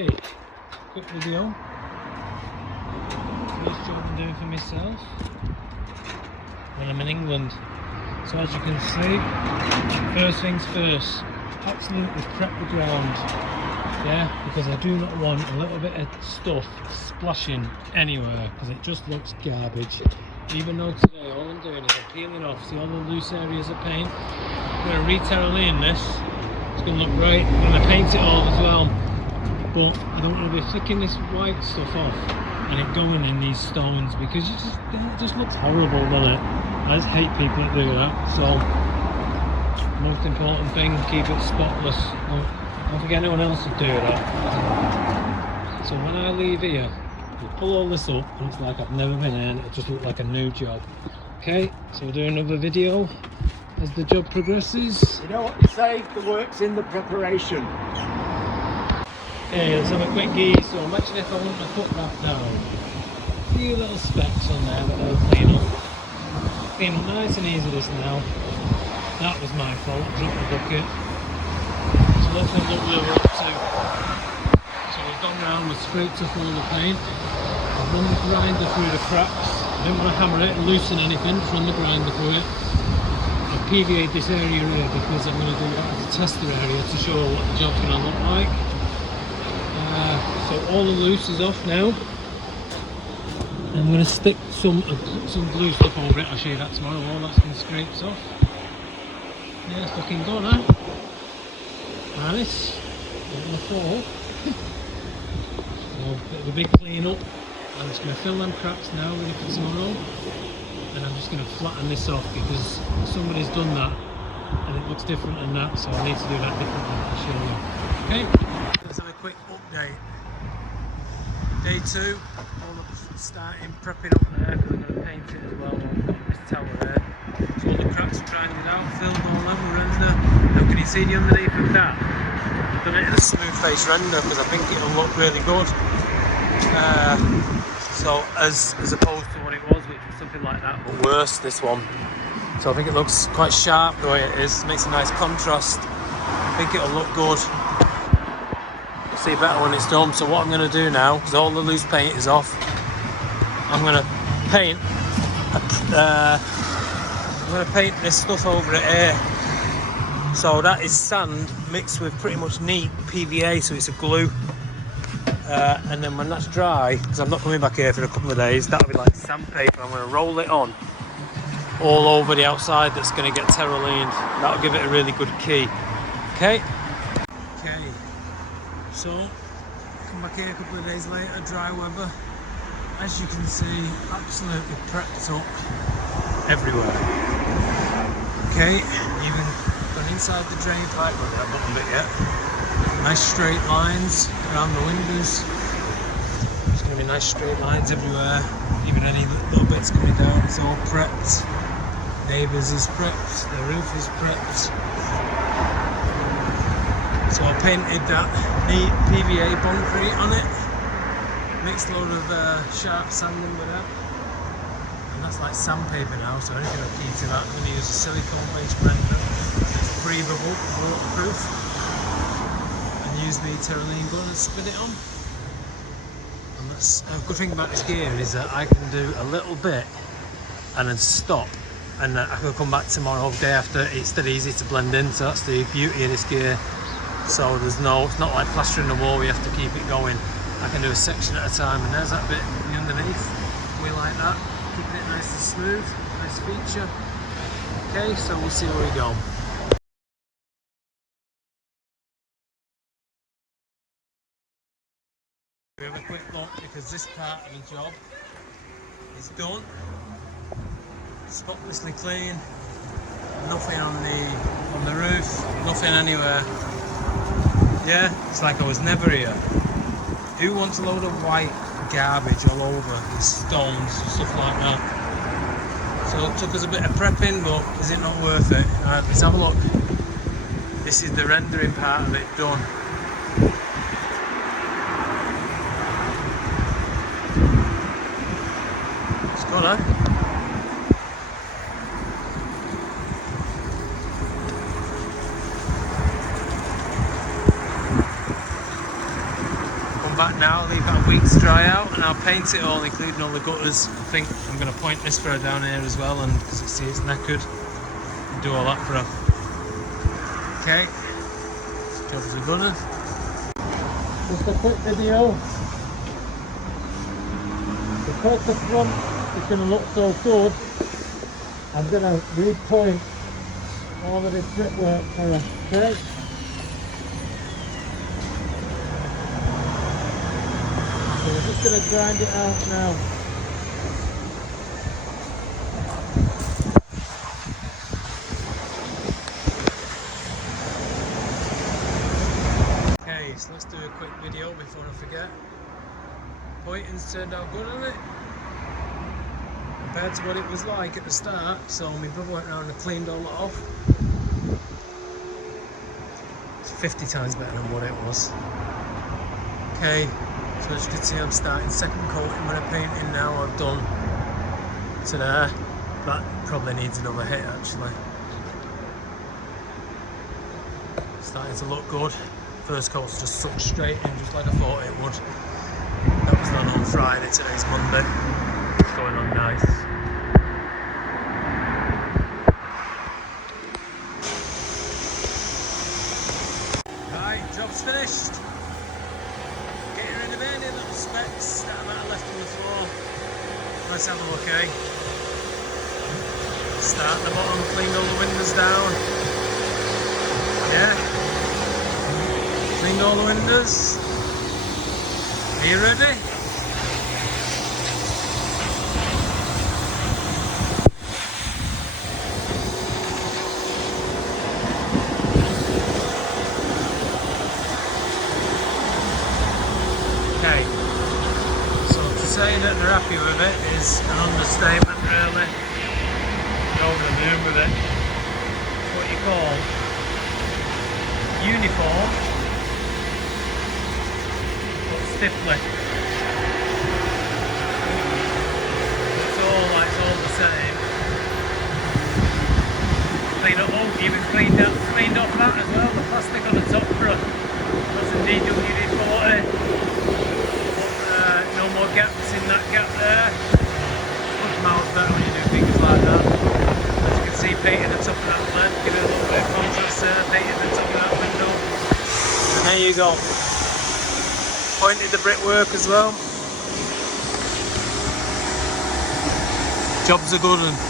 Hey, quick video. First job I'm doing for myself when I'm in England. So as you can see, first things first, absolutely prep the ground. Yeah, because I do not want a little bit of stuff splashing anywhere because it just looks garbage. Even though today all I'm doing is I'm peeling off, see all the loose areas of paint. I'm going to re-terraline this. It's going to look great. I'm going to paint it all as well. But I don't want to be flicking this white stuff off and it going in these stones because it just looks horrible, doesn't it? I just hate people that do that. So, most important thing, keep it spotless. Don't forget anyone else to do that. So when I leave here, you pull all this up and it's like I've never been in, it just looks like a new job. Okay, so we'll do another video as the job progresses. You know what you say, the work's in the preparation. Okay, let's have a quick geese. So imagine if I want to put that down. A few little specks on there that I'll clean up. Clean up nice and easy this now. That was my fault, dropped the bucket. So let's have a look where we're up to. So we've gone round, we've scraped off all the paint. I've run the grinder through the cracks. I didn't want to hammer it, loosen anything, just run the grinder through it. I've PVA'd this area here because I'm going to do that as a tester area to show what the job's going to look like. So all the loose is off now. I'm going to stick some glue stuff over it. I'll show you that tomorrow. All that's been scraped off. Yeah, it's looking good, huh? Nice. On the floor. So a bit of a big clean up. I'm just going to fill them cracks now, ready for tomorrow. And I'm just going to flatten this off because somebody's done that and it looks different than that, so I need to do that differently. I'll show you. Okay, let's have a quick update. Day 2, all up starting prepping up there because I'm going to paint it as well. I've got this tower there. So all the cracks are grinded out, filled all over render. Now can you see the underneath of that? I've done it in a smooth face render because I think it'll look really good. So as opposed to what it was, which was something like that, but worse, this one. So I think it looks quite sharp the way it is, makes a nice contrast. I think it'll look good. You'll see better when it's done. So what I'm going to do now, because all the loose paint is off, I'm going to paint this stuff over it here. So that is sand mixed with pretty much neat PVA, so it's a glue. And then when that's dry, because I'm not coming back here for a couple of days, that'll be like sandpaper. I'm going to roll it on all over the outside. That's going to get terralined. That'll give it a really good key. Okay. So come back here a couple of days later, dry weather. As you can see, absolutely prepped up everywhere. Okay, even gone inside the drain pipe. Won't have bottom bit yet. Nice straight lines around the windows. There's going to be nice straight lines everywhere. Even any little bits coming down, it's all prepped. Neighbours is prepped, the roof is prepped. So I painted that neat PVA concrete on it. Mixed a load of sharp sanding with that. And that's like sandpaper now, so anything will keep to that. I'm going to use a silicone based render. It's breathable, waterproof. Use the terraline gun and spin it on. And that's a good thing about this gear is that I can do a little bit and then stop, and I can come back tomorrow, day after. It's dead easy to blend in, so that's the beauty of this gear. So it's not like plastering the wall, we have to keep it going. I can do a section at a time, and there's that bit underneath. We like that, keeping it nice and smooth, nice feature. Okay, so we'll see where we go. We have a quick look because this part of the job is done, spotlessly clean, nothing on the roof, nothing anywhere. Yeah, it's like I was never here. Who wants a load of white garbage all over with stones and stuff like that? So it took us a bit of prepping, but is it not worth it? Let's have a look. This is the rendering part of it done. Good, huh? back now, leave it a week to dry out, and I'll paint it all, including all the gutters. I think I'm going to point this further down here as well, and because you see it's knackered, and do all that for her. Okay, jobs are done. Just a quick video. Because the front is going to look so good, I'm going to repoint all of this brickwork for her. Okay. So we're just going to grind it out now. Okay, so let's do a quick video before I forget. Pointing's turned out good, hasn't it? Compared to what it was like at the start, so my brother went around and cleaned all that off. It's 50 times better than what it was. Okay. So as you can see, I'm starting second coating with a painting now. I've done to there. That probably needs another hit actually. Starting to look good. First coat's just sucked straight in, just like I thought it would. That was done on Friday, today's Monday. It's going on nice. Right, job's finished. Any little specks that I might have left on the floor. Let's have a look, eh? Start at the bottom, clean all the windows down. Yeah? Clean all the windows. Are you ready? Okay, so to say that they're happy with it is an understatement really. They're over the moon with it. It's what you call uniform, but stiffly. It's all the same. Clean up, oh, even cleaned off that as well, the plastic on the top front. That's a DWD-40. No more gaps in that gap there. Much miles better when you do things like that. As you can see, painting the top of that lid, give it a little bit of contrast there, painting the top of that window. And there you go. Pointed the brickwork as well. Job's a good one.